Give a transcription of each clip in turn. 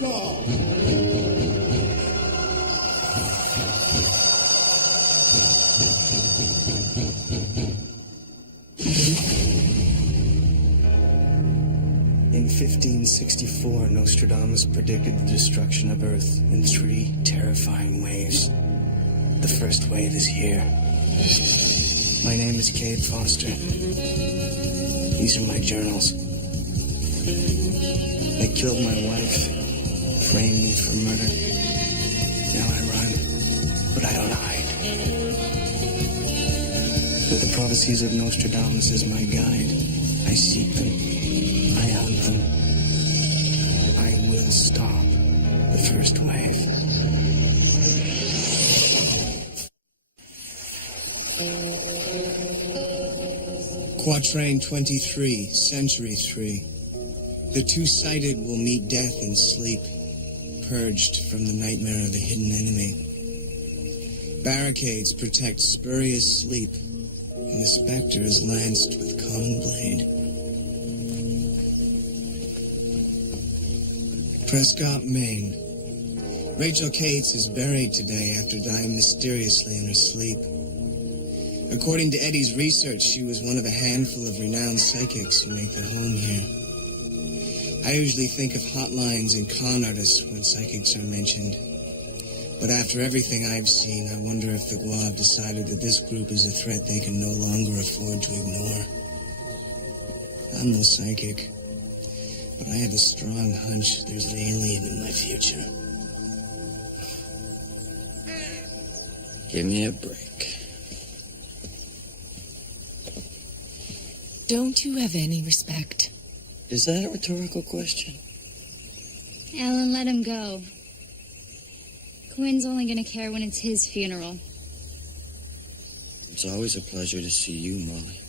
liftoff. In 1564, Nostradamus predicted the destruction of Earth in 3 terrifying waves. The first wave is here. My name is Cade Foster. These are my journals. They killed my wife, framed me for murder. Now I run, but I don't hide. With the prophecies of Nostradamus as my guide, I seek them. I hunt them. I will stop the first wave. Quatrain 23, Century 3. The two-sighted will meet death in sleep, purged from the nightmare of the hidden enemy. Barricades protect spurious sleep, and the specter is lanced with common blade. Prescott, Maine. Rachel Cates is buried today after dying mysteriously in her sleep. According to Eddie's research, she was one of a handful of renowned psychics who make their home here. I usually think of hotlines and con artists when psychics are mentioned. But after everything I've seen, I wonder if the Guav decided that this group is a threat they can no longer afford to ignore. I'm no psychic, but I have a strong hunch there's an alien in my future. Give me a break. Don't you have any respect? Is that a rhetorical question? Alan, let him go. Quinn's only gonna care when it's his funeral. It's always a pleasure to see you, Molly.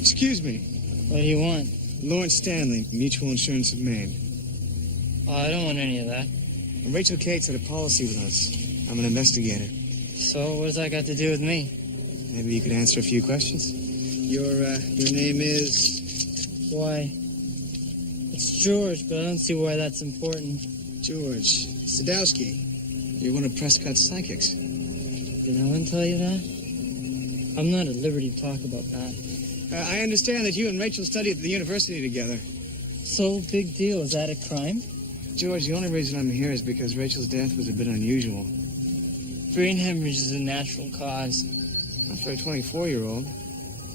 Excuse me. What do you want? Lawrence Stanley, Mutual Insurance of Maine. Oh, I don't want any of that. Rachel Cates had a policy with us. I'm an investigator. So what does that got to do with me? Maybe you could answer a few questions. Your name is... Why? It's George, but I don't see why that's important. George Sadowski. You're one of Prescott's psychics. Did no one tell you that? I'm not at liberty to talk about that. I understand that you and Rachel studied at the university together. So big deal. Is that a crime? George, the only reason I'm here is because Rachel's death was a bit unusual. Brain hemorrhage is a natural cause. Not for a 24-year-old.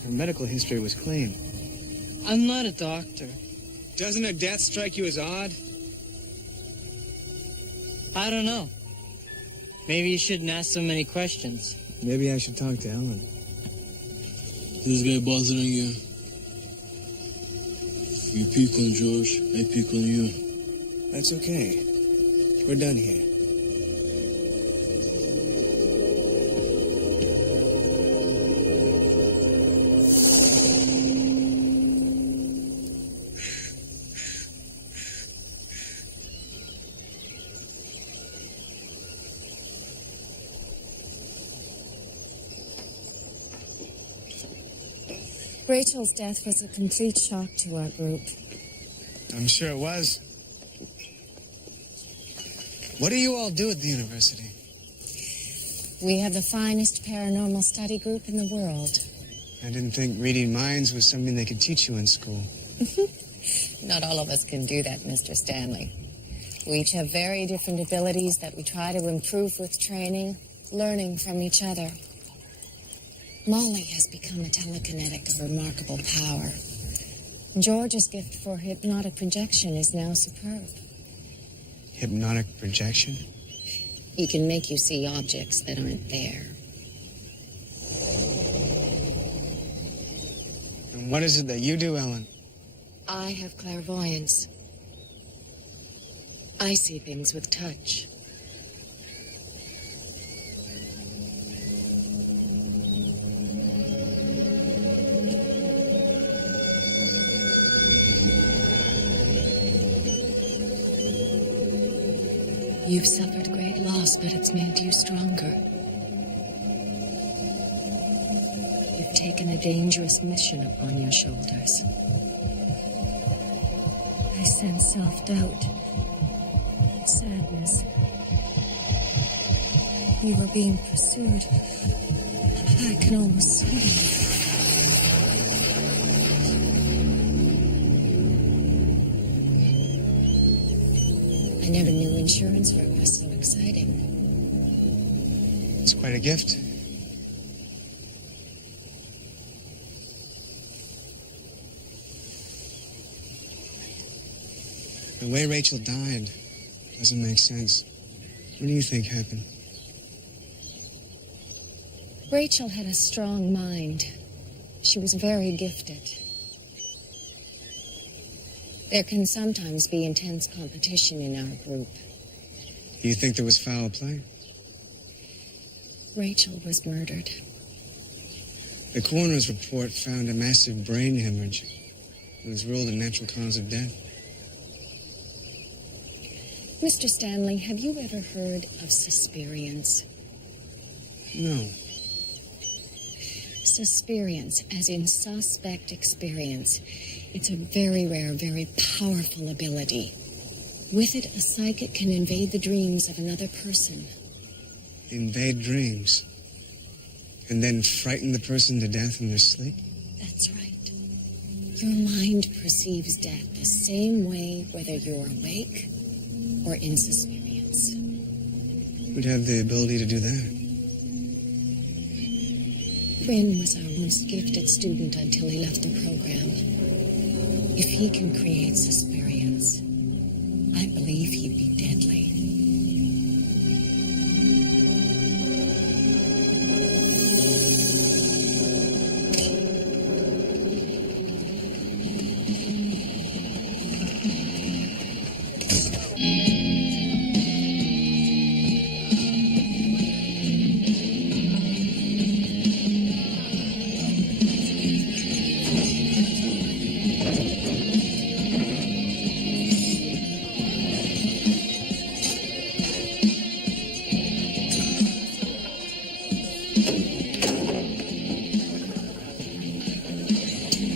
Her medical history was clean. I'm not a doctor. Doesn't her death strike you as odd? I don't know. Maybe you shouldn't ask so many questions. Maybe I should talk to Ellen. This guy bothering you? You pick on George, I pick on you. That's okay. We're done here. Rachel's death was a complete shock to our group. I'm sure it was. What do you all do at the university? We have the finest paranormal study group in the world. I didn't think reading minds was something they could teach you in school. Not all of us can do that, Mr. Stanley. We each have very different abilities that we try to improve with training, learning from each other. Molly has become a telekinetic of remarkable power. George's gift for hypnotic projection is now superb. Hypnotic projection? He can make you see objects that aren't there. And what is it that you do, Ellen? I have clairvoyance. I see things with touch. You've suffered great loss, but it's made you stronger. You've taken a dangerous mission upon your shoulders. I sense self-doubt, sadness. You are being pursued. I can almost smell you. I never knew insurance work was so exciting. It's quite a gift. The way Rachel died doesn't make sense. What do you think happened? Rachel had a strong mind. She was very gifted. There can sometimes be intense competition in our group. Do you think there was foul play? Rachel was murdered. The coroner's report found a massive brain hemorrhage. It was ruled a natural cause of death. Mr. Stanley, have you ever heard of Susperience? No. Susperience, as in suspect experience. It's a very rare, very powerful ability. With it, a psychic can invade the dreams of another person. Invade dreams? And then frighten the person to death in their sleep? That's right. Your mind perceives death the same way whether you're awake or in Susperience. Who'd have the ability to do that? Quinn was our most gifted student until he left the program. If he can create Susperience, I believe he'd be deadly.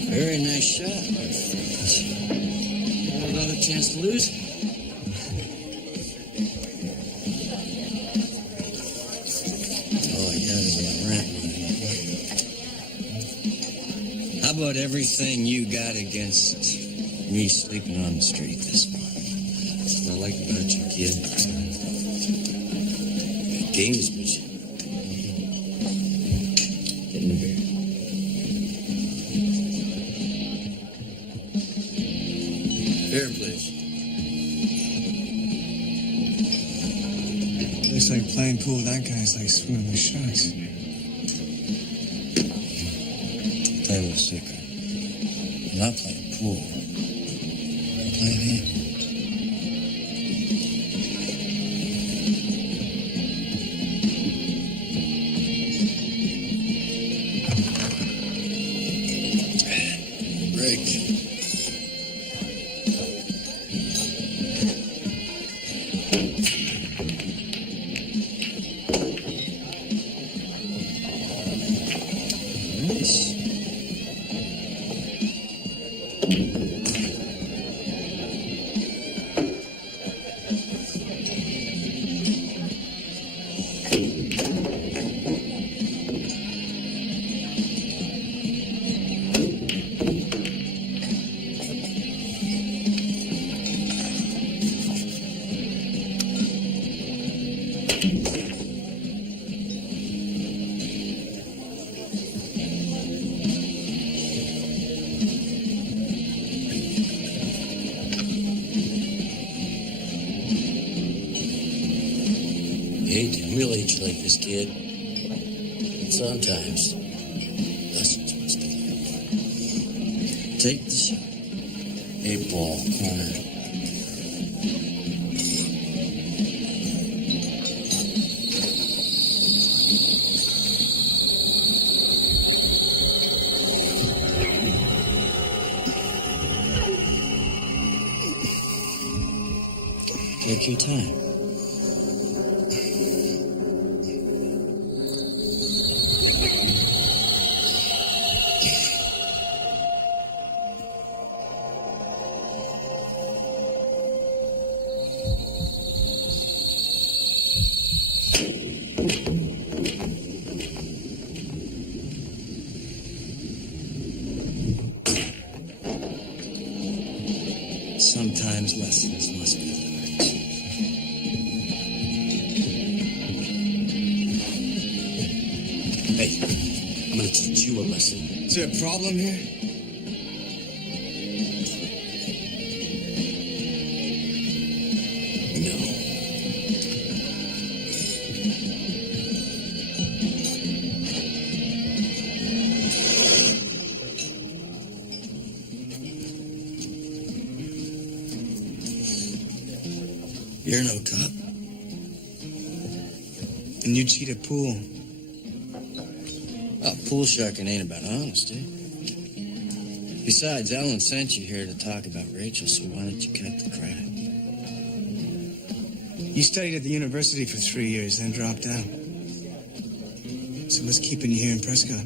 Very nice shot. Another chance to lose? All I got is my rent money. How about everything you got against me sleeping on the street this month? That's what I like about you, kid. Got games, but you... Get in the beer. Here, please. Looks like playing pool with that guy's like swimming with sharks. Tell you a secret. I'm not playing pool. I'm playing him. Break. Nice. You hate to humiliate you like this, kid. But sometimes, lessons must be learned. Take the shot. 8-ball corner. Take your time. Hey, I'm gonna teach you a lesson. Is there a problem here? No. You're no cop. And you cheat at pool. Oh, pool sharking ain't about honesty. Besides, Ellen sent you here to talk about Rachel, so why don't you cut the crap? You studied at the university for 3 years, then dropped out. So what's keeping you here in Prescott?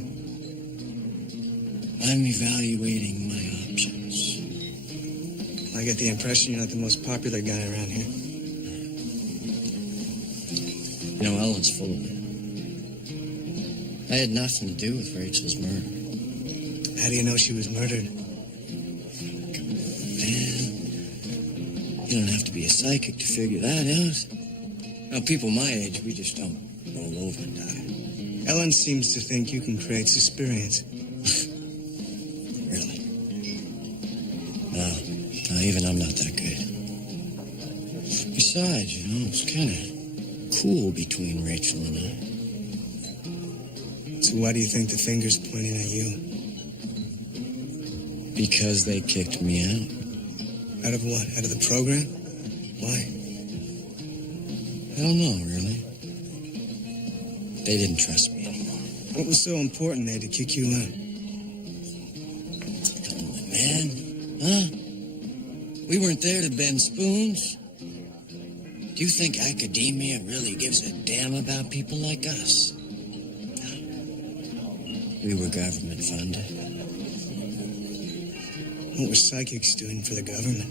I'm evaluating my options. I get the impression you're not the most popular guy around here. You know, Ellen's full of it. I had nothing to do with Rachel's murder. How do you know she was murdered? Man, you don't have to be a psychic to figure that out. Now, people my age, we just don't roll over and die. Ellen seems to think you can create Susperience. Really? No, even I'm not that good. Besides, you know, it's kind of cool between Rachel and I. So why do you think the finger's pointing at you? Because they kicked me out. Out of what? Out of the program? Why? I don't know, really. They didn't trust me anymore. What was so important there to kick you out? Come on, man. Huh? We weren't there to bend spoons. Do you think academia really gives a damn about people like us? We were government funded. What were psychics doing for the government?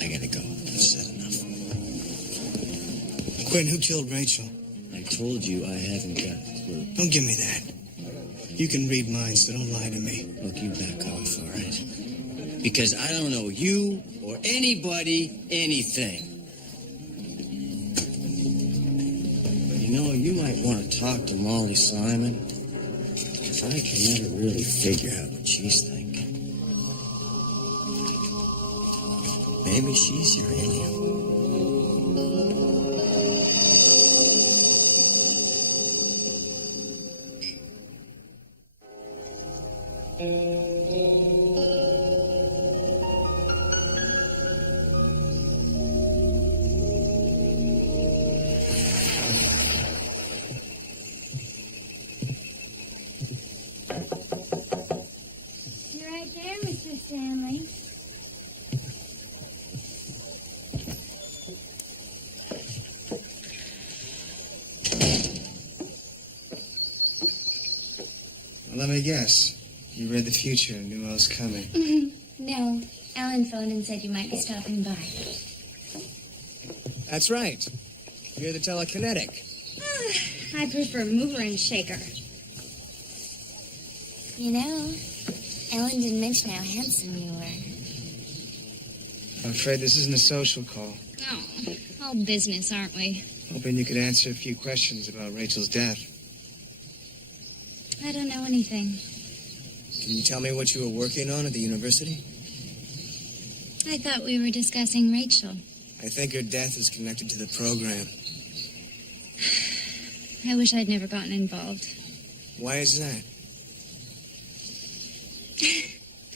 I gotta go. I've said enough. Quinn, who killed Rachel? I told you I haven't got a clue. Don't give me that. You can read minds, so don't lie to me. Look, you back off, all right? Because I don't know you or anybody anything. You know, you might want to talk to Molly Simon, because I can never really figure out what she's thinking. Maybe she's your alien. You're right there, Mr. Stanley. Well, let me guess. You read the future and knew I was coming. No, Ellen phoned and said you might be stopping by. That's right. You're the telekinetic. I prefer mover and shaker. You know, Ellen didn't mention how handsome you were. I'm afraid this isn't a social call. Oh, all business, aren't we? Hoping you could answer a few questions about Rachel's death. I don't know anything. Can you tell me what you were working on at the university? I thought we were discussing Rachel. I think her death is connected to the program. I wish I'd never gotten involved. Why is that?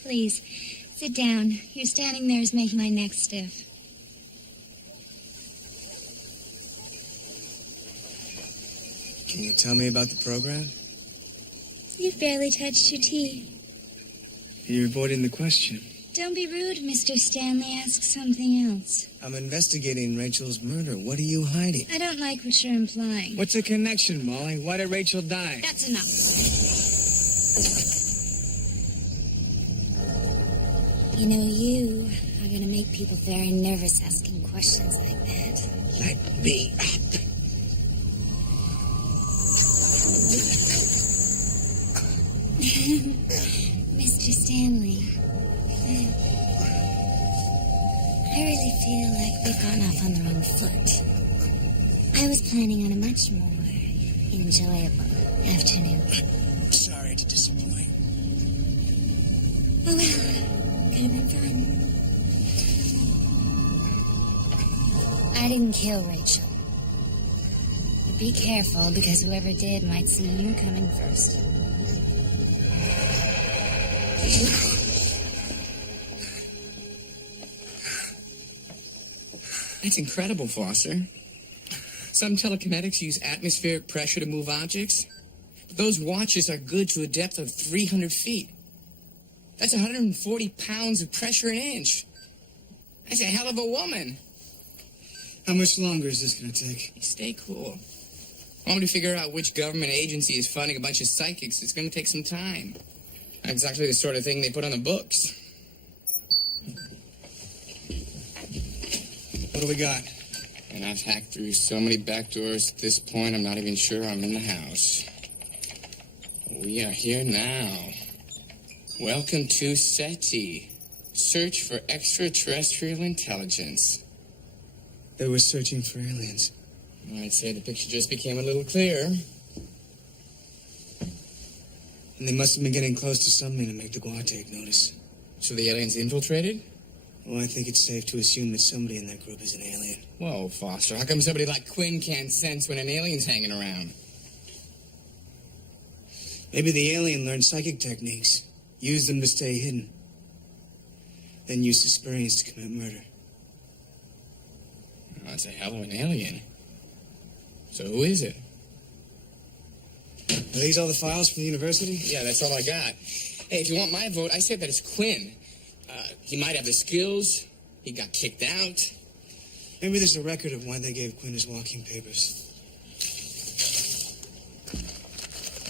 Please, sit down. Your standing there is making my neck stiff. Can you tell me about the program? You've barely touched your tea. You're avoiding the question. Don't be rude, Mr. Stanley. Ask something else. I'm investigating Rachel's murder. What are you hiding? I don't like what you're implying. What's the connection, Molly? Why did Rachel die? That's enough. You know, you are going to make people very nervous asking questions like that. Let me up. Mr. Stanley, I really feel like we've gone off on the wrong foot. I I was planning on a much more enjoyable afternoon. Sorry to disappoint. Oh well, could have been fun. I didn't kill Rachel. But be careful, because whoever did might see you coming first. That's incredible, Foster. Some telekinetics use atmospheric pressure to move objects, but those watches are good to a depth of 300 feet. That's 140 pounds of pressure an inch. That's a hell of a woman. How much longer is this going to take? Stay cool. I want me to figure out which government agency is funding a bunch of psychics. It's going to take some time. Not exactly the sort of thing they put on the books. What do we got? And I've hacked through so many back doors at this point, I'm not even sure I'm in the house. We are here now. Welcome to SETI. Search for extraterrestrial intelligence. They were searching for aliens. I'd say the picture just became a little clearer. And they must have been getting close to something to make the Guar take notice. So the aliens infiltrated? Well, I think it's safe to assume that somebody in that group is an alien. Whoa, Foster, how come somebody like Quinn can't sense when an alien's hanging around? Maybe the alien learned psychic techniques, used them to stay hidden, then used Susperience to commit murder. Oh, that's a hell of an alien. So who is it? Are these all the files from the university? Yeah, that's all I got. Hey, if you want my vote, I say that it's Quinn. He might have the skills. He got kicked out. Maybe there's a record of why they gave Quinn his walking papers.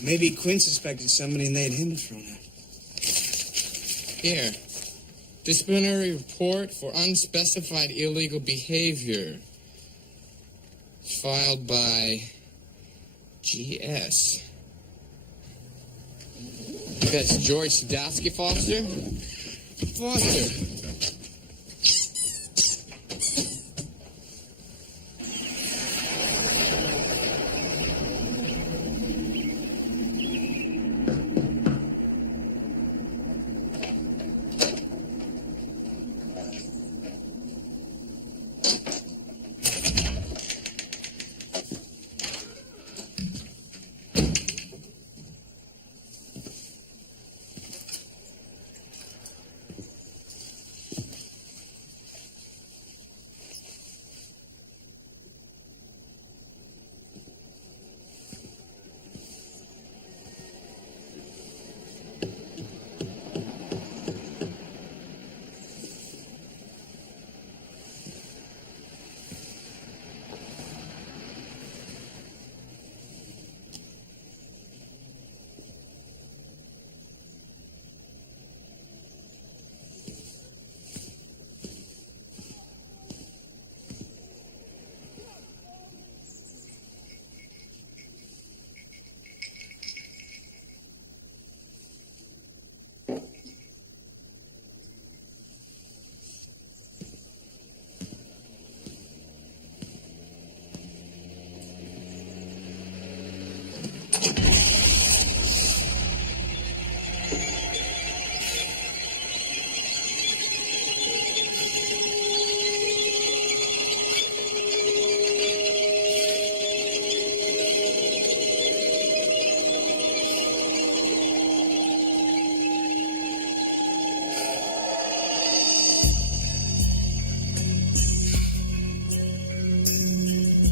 Maybe Quinn suspected somebody and they had him thrown out. Here. Disciplinary report for unspecified illegal behavior. Filed by GS. That's George Sadowski, Foster? Foster.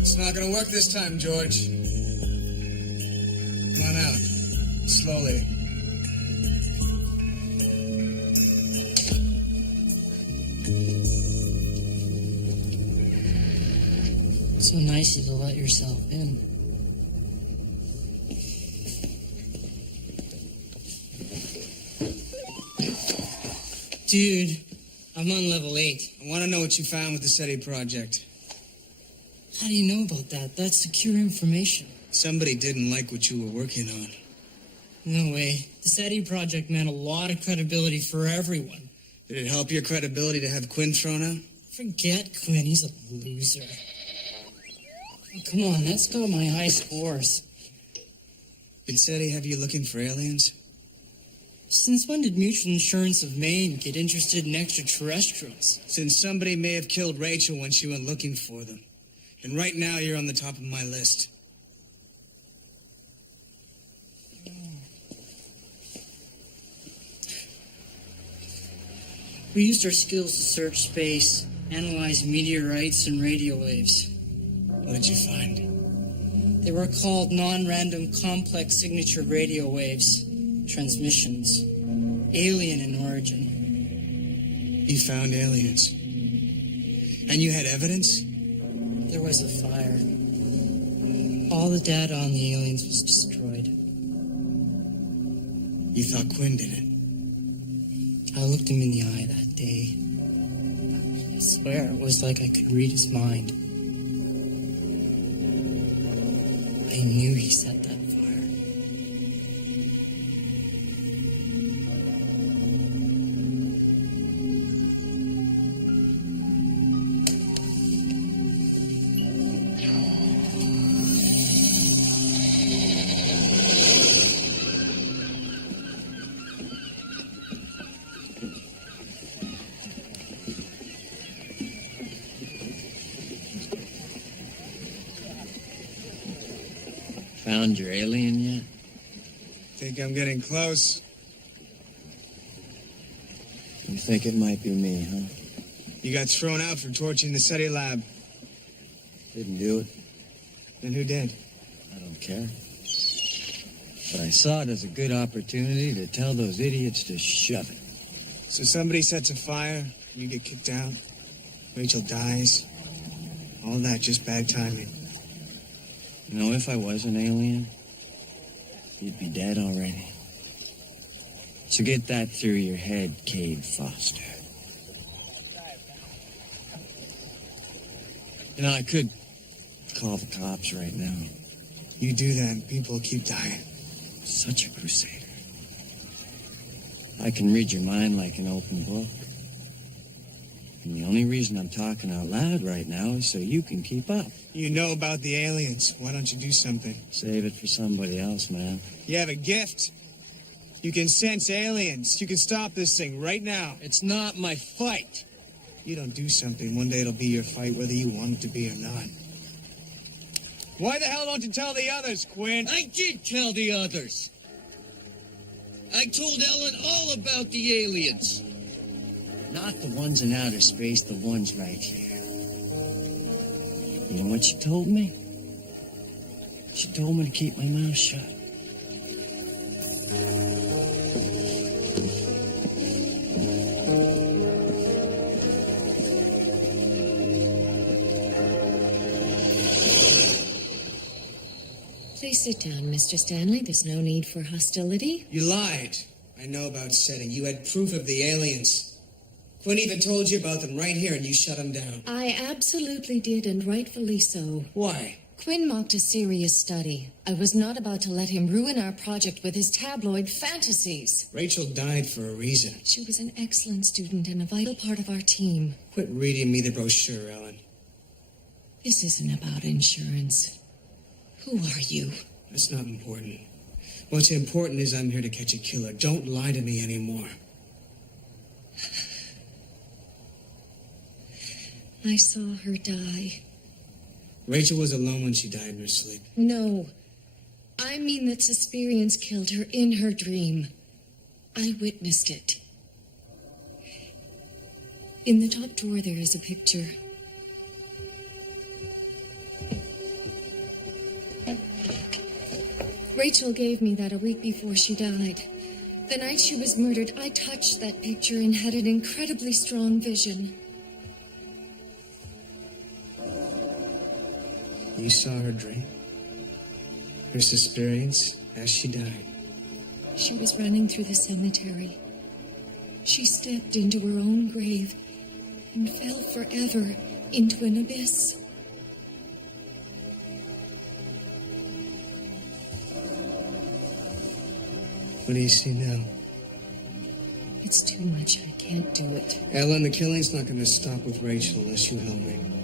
It's not gonna work this time, George. Come on out. Slowly. It's so nice of you to let yourself in. Dude, I'm on level 8. I want to know what you found with the SETI project. How do you know about that? That's secure information. Somebody didn't like what you were working on. No way. The SETI project meant a lot of credibility for everyone. Did it help your credibility to have Quinn thrown out? Forget Quinn, he's a loser. Come on, that's got my high scores. Did Seti have you looking for aliens? Since when did Mutual Insurance of Maine get interested in extraterrestrials? Since somebody may have killed Rachel when she went looking for them. And right now you're on the top of my list. We used our skills to search space, analyze meteorites and radio waves. What did you find? They were called non-random complex signature radio waves, transmissions, alien in origin. You found aliens. And you had evidence? There was a fire. All the data on the aliens was destroyed. You thought Quinn did it? I looked him in the eye that day. I swear it was like I could read his mind. I knew he set that fire. Found your alien yet? Think I'm getting close. You think it might be me, huh? You got thrown out for torching the SETI lab. Didn't do it. Then who did? I don't care. But I saw it as a good opportunity to tell those idiots to shove it. So somebody sets a fire, you get kicked out, Rachel dies. All that just bad timing. You know, if I was an alien, you'd be dead already. So get that through your head, Cade Foster. You know, I could call the cops right now. You do that and people keep dying. Such a crusader. I can read your mind like an open book. And the only reason I'm talking out loud right now is so you can keep up. You know about the aliens. Why don't you do something? Save it for somebody else, man. You have a gift. You can sense aliens. You can stop this thing right now. It's not my fight. You don't do something, one day it'll be your fight whether you want it to be or not. Why the hell don't you tell the others, Quinn? I did tell the others. I told Ellen all about the aliens. Not the ones in outer space, the ones right here. You know what she told me? She told me to keep my mouth shut. Please sit down, Mr. Stanley. There's no need for hostility. You lied. I know about setting. You had proof of the aliens. Quinn even told you about them right here, and you shut them down. I absolutely did, and rightfully so. Why? Quinn mocked a serious study. I was not about to let him ruin our project with his tabloid fantasies. Rachel died for a reason. She was an excellent student and a vital part of our team. Quit reading me the brochure, Ellen. This isn't about insurance. Who are you? That's not important. What's important is I'm here to catch a killer. Don't lie to me anymore. I saw her die. Rachel was alone when she died in her sleep. No. I mean that Susperience killed her in her dream. I witnessed it. In the top drawer there is a picture. Rachel gave me that a week before she died. The night she was murdered, I touched that picture and had an incredibly strong vision. You saw her dream? Her Susperience as she died? She was running through the cemetery. She stepped into her own grave and fell forever into an abyss. What do you see now? It's too much. I can't do it. Ellen, the killing's not going to stop with Rachel unless you help me.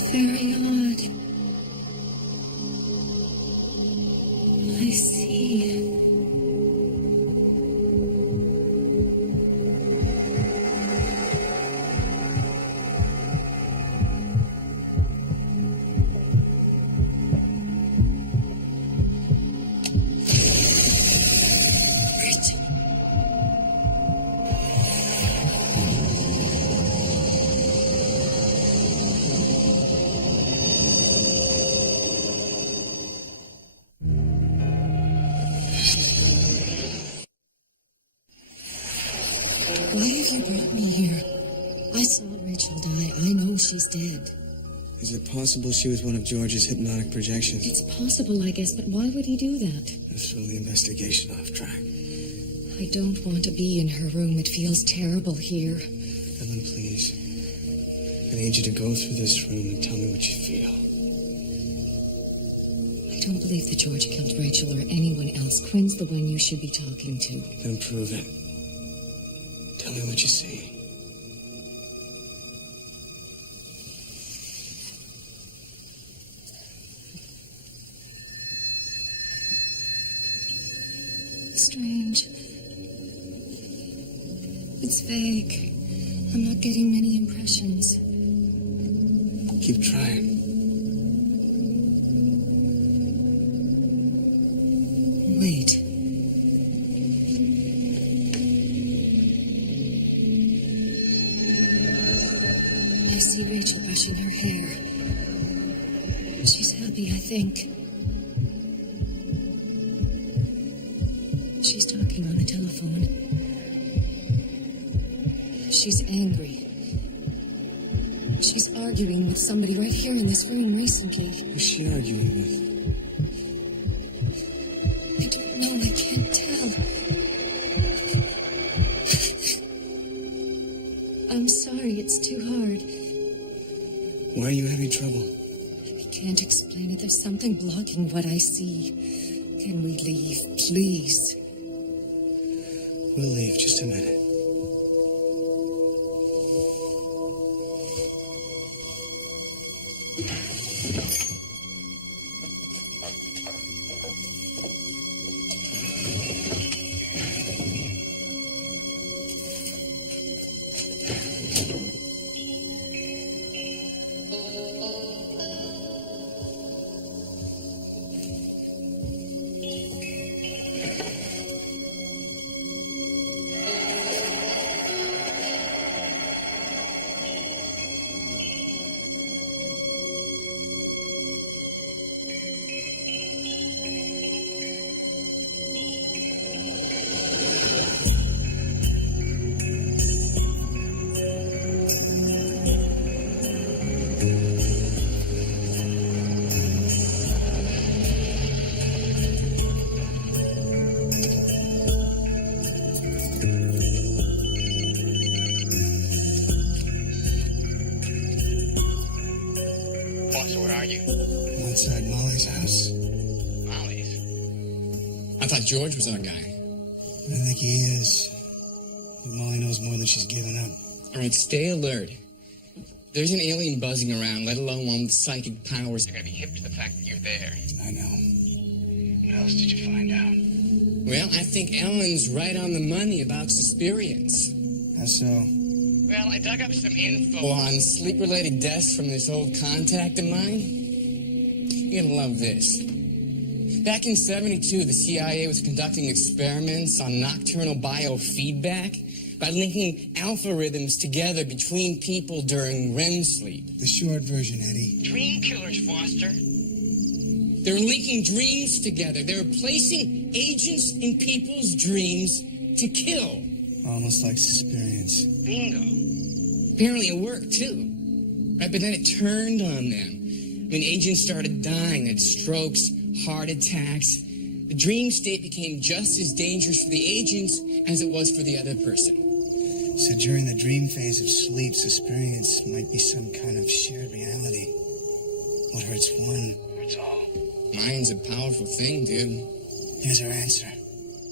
It's very odd. I see. Why have you brought me here? I saw Rachel die. I know she's dead. Is it possible she was one of George's hypnotic projections? It's possible, I guess, but why would he do that? To throw the investigation off track. I don't want to be in her room. It feels terrible here. Ellen, please. I need you to go through this room and tell me what you feel. I don't believe that George killed Rachel or anyone else. Quinn's the one you should be talking to. Then prove it. Tell me what you see. Strange. It's vague. I'm not getting many impressions. Keep trying. Wait. I see Rachel brushing her hair. She's happy, I think. She's talking on the telephone. She's angry. She's arguing with somebody right here in this room recently. Who's she arguing with? I don't know. I can't tell. I'm sorry. It's too hard. Why are you having trouble? I can't explain it. There's something blocking what I see. Can we leave, please? We'll leave. Just a minute. I'm outside Molly's house. Molly's? I thought George was our guy. I think he is. But Molly knows more than she's given up. All right, stay alert. There's an alien buzzing around, let alone one with psychic powers. They're gonna be hip to the fact that you're there. I know. What else did you find out? Well, I think Ellen's right on the money about Susperience. How so? Well, I dug up some info on sleep-related deaths from this old contact of mine. You're gonna love this. Back in '72, the CIA was conducting experiments on nocturnal biofeedback by linking algorithms together between people during REM sleep. The short version, Eddie. Dream killers, Foster. They're linking dreams together. They're placing agents in people's dreams to kill. Almost like Susperience. Bingo. Apparently it worked, too. Right, but then it turned on them. When agents started dying, they had strokes, heart attacks. The dream state became just as dangerous for the agents as it was for the other person. So during the dream phase of sleep, Susperience might be some kind of shared reality. What hurts one, hurts all. Mind's a powerful thing, dude. Here's our answer.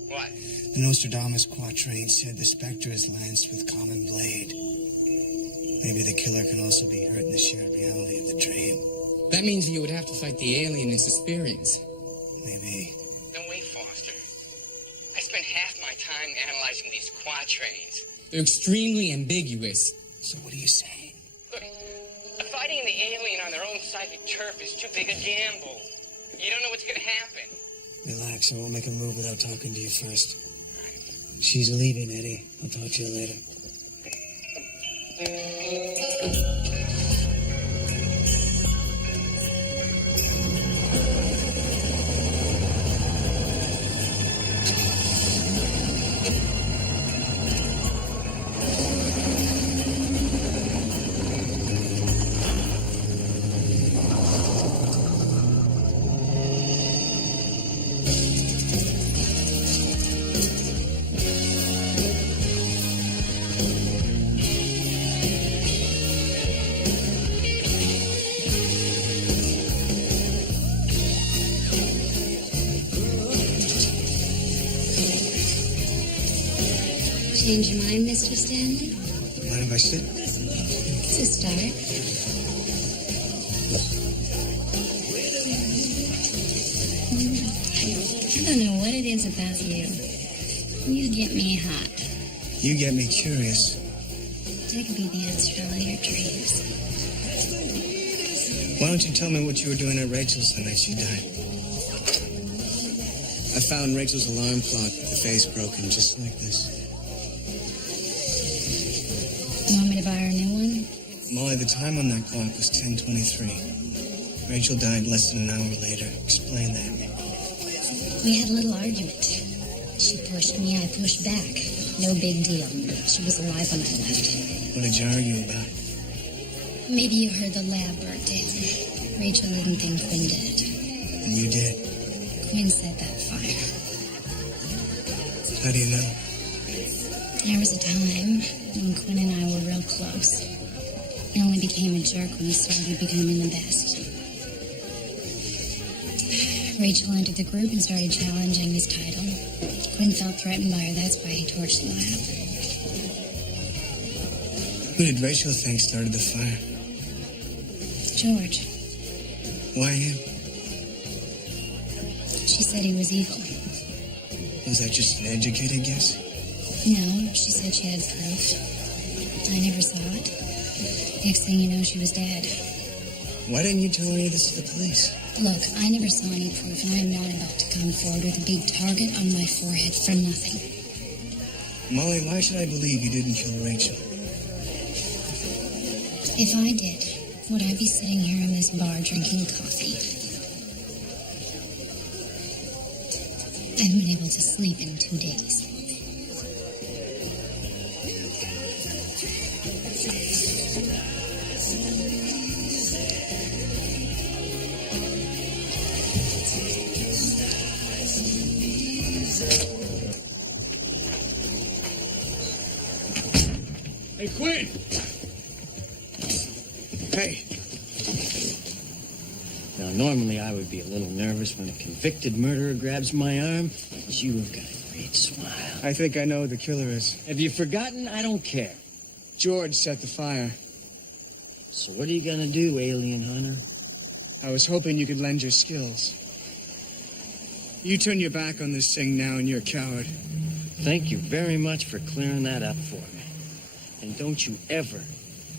What? The Nostradamus quatrain said the specter is lanced with common blade. Maybe the killer can also be hurt in the shared reality of the dream. That means you would have to fight the alien in Susperience. Maybe. No way, Foster. I spent half my time analyzing these quatrains. They're extremely ambiguous. So what are you saying? Look, fighting the alien on their own psychic turf is too big a gamble. You don't know what's going to happen. Relax, I won't make a move without talking to you first. She's leaving, Eddie. I'll talk to you later. Change your mind, Mr. Stanley? Mind if I sit? It's a start. I don't know what it is about you. You get me hot. You get me curious. That could be the answer to all your dreams. Why don't you tell me what you were doing at Rachel's the night she died? I found Rachel's alarm clock with the face broken, just like this. You want me to buy her a new one? Molly, the time on that clock was 10:23. Rachel died less than an hour later. Explain that. We had a little argument. She pushed me, I pushed back. No big deal. She was alive when I left. What did you argue about? Maybe you heard the lab burnt down. Rachel didn't think Quinn did. And you did. Quinn set that fire. How do you know? There was a time when Quinn and I were real close. He only became a jerk when he started becoming the best. Rachel entered the group and started challenging his title. Quinn felt threatened by her. That's why he torched the lab. Who did Rachel think started the fire? George. Why him? She said he was evil. Was that just an educated guess? No, she said she had proof. I never saw it. Next thing you know, she was dead. Why didn't you tell any of this to the police? Look, I never saw any proof, and I am not about to come forward with a big target on my forehead for nothing. Molly, why should I believe you didn't kill Rachel? If I did, would I be sitting here in this bar drinking coffee? I haven't been able to sleep in 2 days. Hey, Quinn! Hey, Now, normally I would be a little nervous when a convicted murderer grabs my arm, but you have got a great smile. I think I know who the killer is. Have you forgotten? I don't care. George set the fire. So what are you gonna do, alien hunter? I was hoping you could lend your skills. You turn your back on this thing now and you're a coward. Thank you very much for clearing that up for me. And don't you ever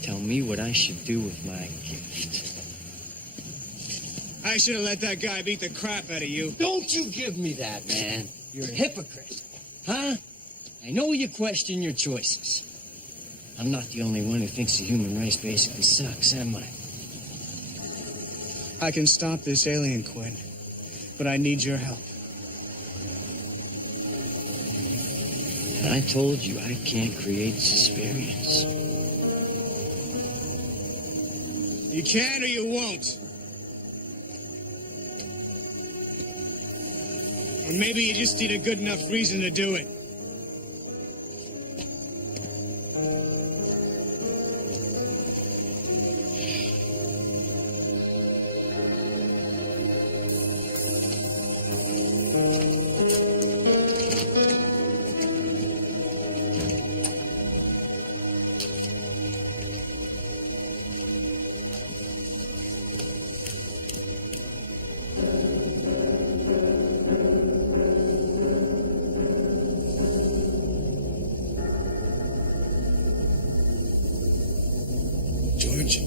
tell me what I should do with my gift. I should have let that guy beat the crap out of you. Don't you give me that, man. You're a hypocrite. Huh? I know you question your choices. I'm not the only one who thinks the human race basically sucks, am I? I can stop this alien, Quinn. But I need your help. I told you I can't create Susperience. You can or you won't. Or maybe you just need a good enough reason to do it. George.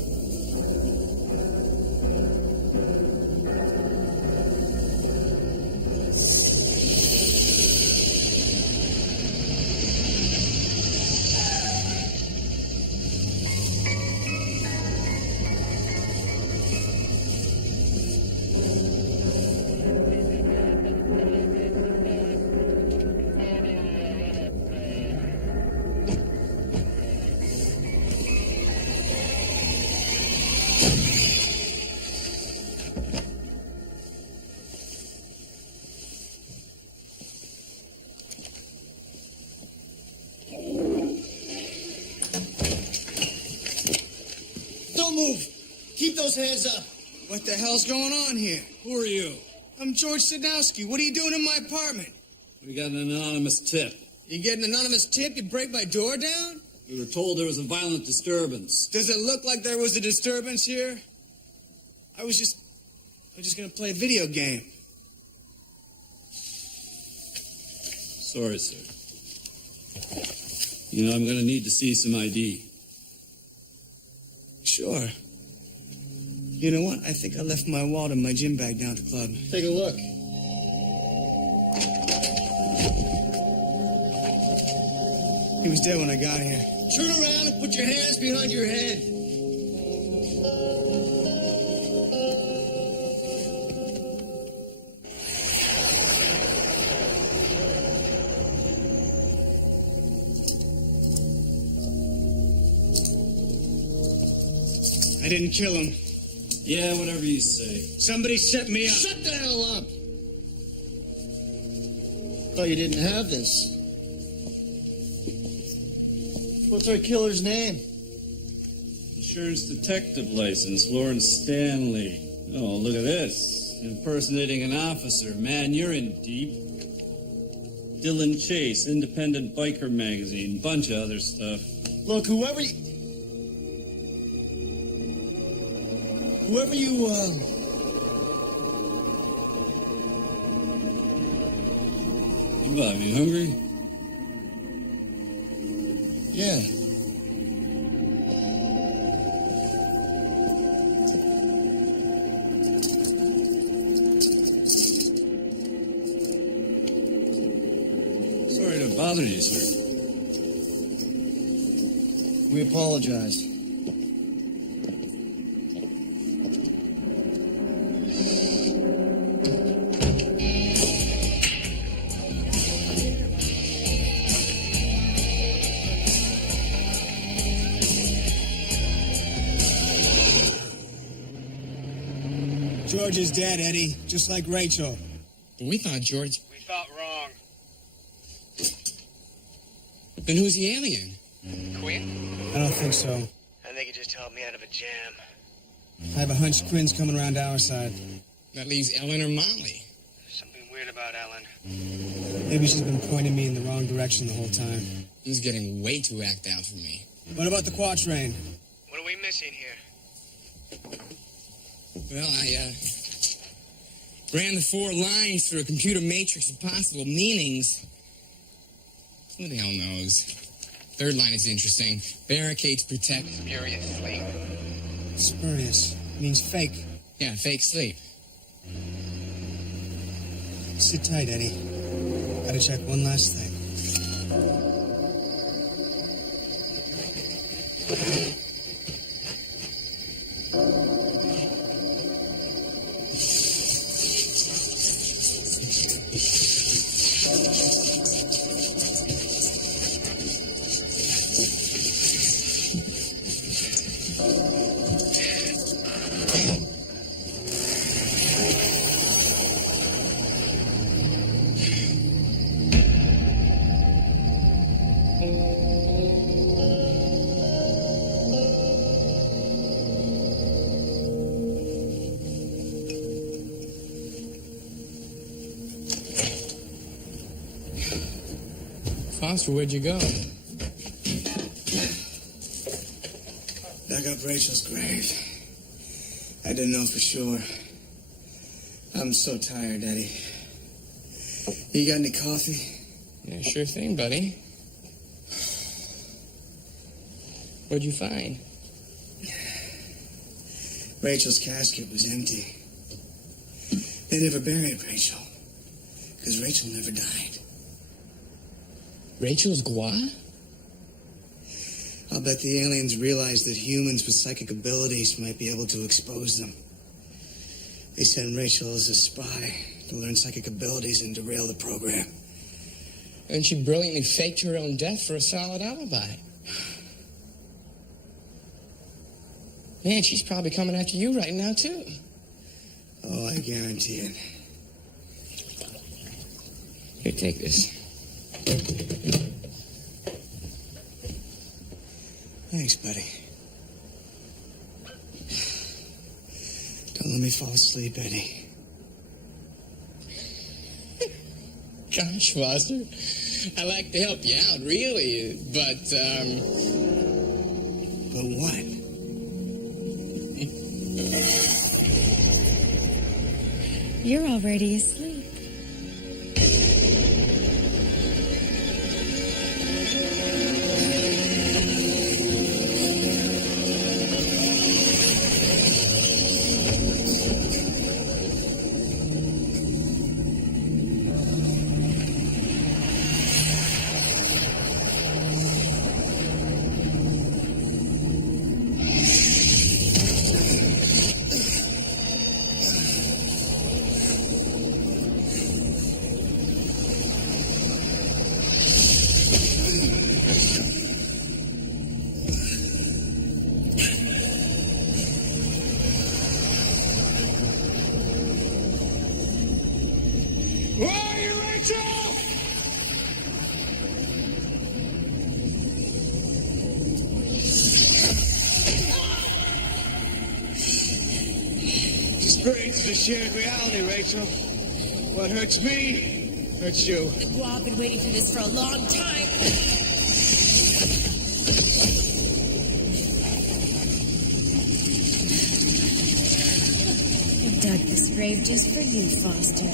Don't move. Keep those hands up. What the hell's going on here? Who are you? I'm George Sadowski. What are you doing in my apartment? We got an anonymous tip. You get an anonymous tip, you break my door down? We were told there was a violent disturbance. Does it look like there was a disturbance here? I was just gonna play a video game. Sorry, sir. You know, I'm gonna need to see some ID. Sure. You know what? I think I left my wallet in my gym bag down at the club. Take a look. He was dead when I got here. Turn around and put your hands behind your head. I didn't kill him. Yeah, whatever you say. Somebody set me up. Shut the hell up! Thought you didn't have this. What's our killer's name? Insurance detective license, Lawrence Stanley. Oh, look at this. Impersonating an officer. Man, you're in deep. Dylan Chase, Independent Biker Magazine, bunch of other stuff. Look, whoever you... What, you hungry? Yeah. Sorry to bother you, sir. We apologize. George is dead, Eddie, just like Rachel. But we thought George... We thought wrong. Then who's the alien? Quinn? I don't think so. I think he just helped me out of a jam. I have a hunch Quinn's coming around our side. That leaves Ellen or Molly. Something weird about Ellen. Maybe she's been pointing me in the wrong direction the whole time. He's getting way too act out for me. What about the quatrain? What are we missing here? Well, I ran the 4 lines through a computer matrix of possible meanings. Who the hell knows? 3rd line is interesting. Barricades protect. Spurious sleep. Spurious means fake. Yeah, fake sleep. Sit tight, Eddie. Gotta check one last thing. Foster, where'd you go? Dug up Rachel's grave. I didn't know for sure. I'm so tired, Eddie. You got any coffee? Yeah, sure thing, buddy. What'd you find? Rachel's casket was empty. They never buried Rachel, because Rachel never died. Rachel's gua? I'll bet the aliens realized that humans with psychic abilities might be able to expose them. They sent Rachel as a spy to learn psychic abilities and derail the program. And she brilliantly faked her own death for a solid alibi. Man, she's probably coming after you right now, too. Oh, I guarantee it. Here, take this. Thanks, buddy. Don't let me fall asleep, Eddie. Gosh, Foster, I like to help you out, really, but, But what? You're already asleep. Where are you, Rachel? Experience is a shared reality, Rachel. What hurts me, hurts you. Well, I've been waiting for this for a long time. I dug this grave just for you, Foster.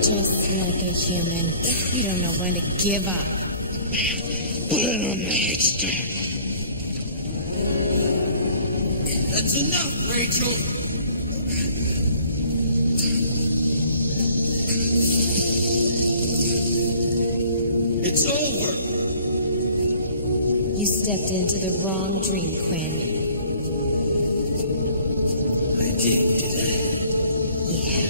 Just like a human, you don't know when to give up. Put it on my headstock. That's enough, Rachel. It's over. You stepped into the wrong dream, Quinn. I did I? Yeah.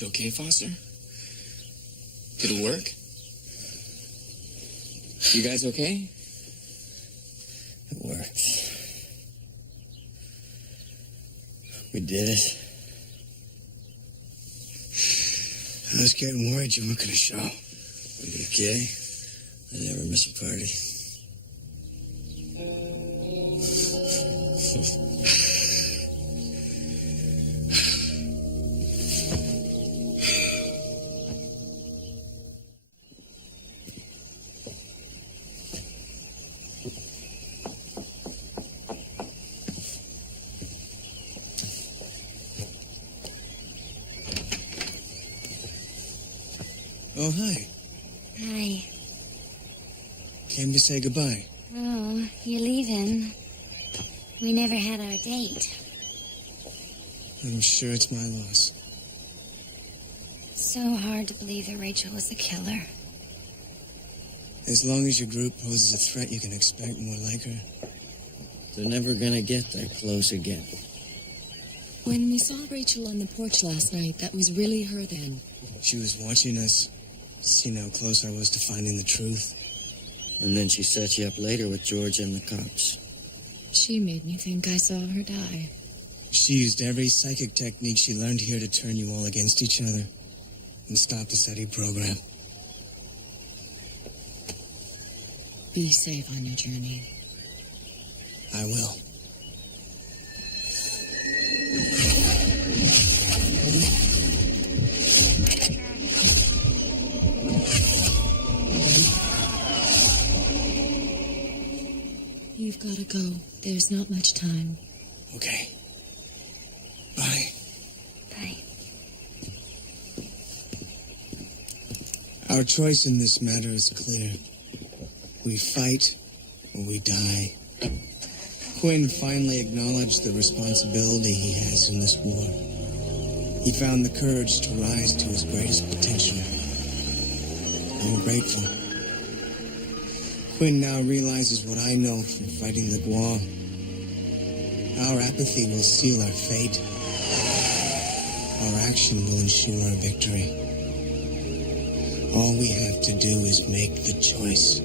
You okay, Foster? Did it work? You guys okay? It worked. We did it. I was getting worried you weren't going to show. Okay. I never miss a party. Oh, hi. Hi. Came to say goodbye. Oh, you're leaving. We never had our date. I'm sure it's my loss. So hard to believe that Rachel was the killer. As long as your group poses a threat, you can expect more like her. They're never gonna get that close again. When we saw Rachel on the porch last night, that was really her then. She was watching us, seeing how close I was to finding the truth. And then she set you up later with George and the cops. She made me think I saw her die. She used every psychic technique she learned here to turn you all against each other and stop the SETI program. Be safe on your journey. I will. You've got to go. There's not much time. Okay. Bye. Bye. Our choice in this matter is clear. We fight or we die. Quinn finally acknowledged the responsibility he has in this war. He found the courage to rise to his greatest potential. I'm grateful. Quinn now realizes what I know from fighting the Gua. Our apathy will seal our fate. Our action will ensure our victory. All we have to do is make the choice.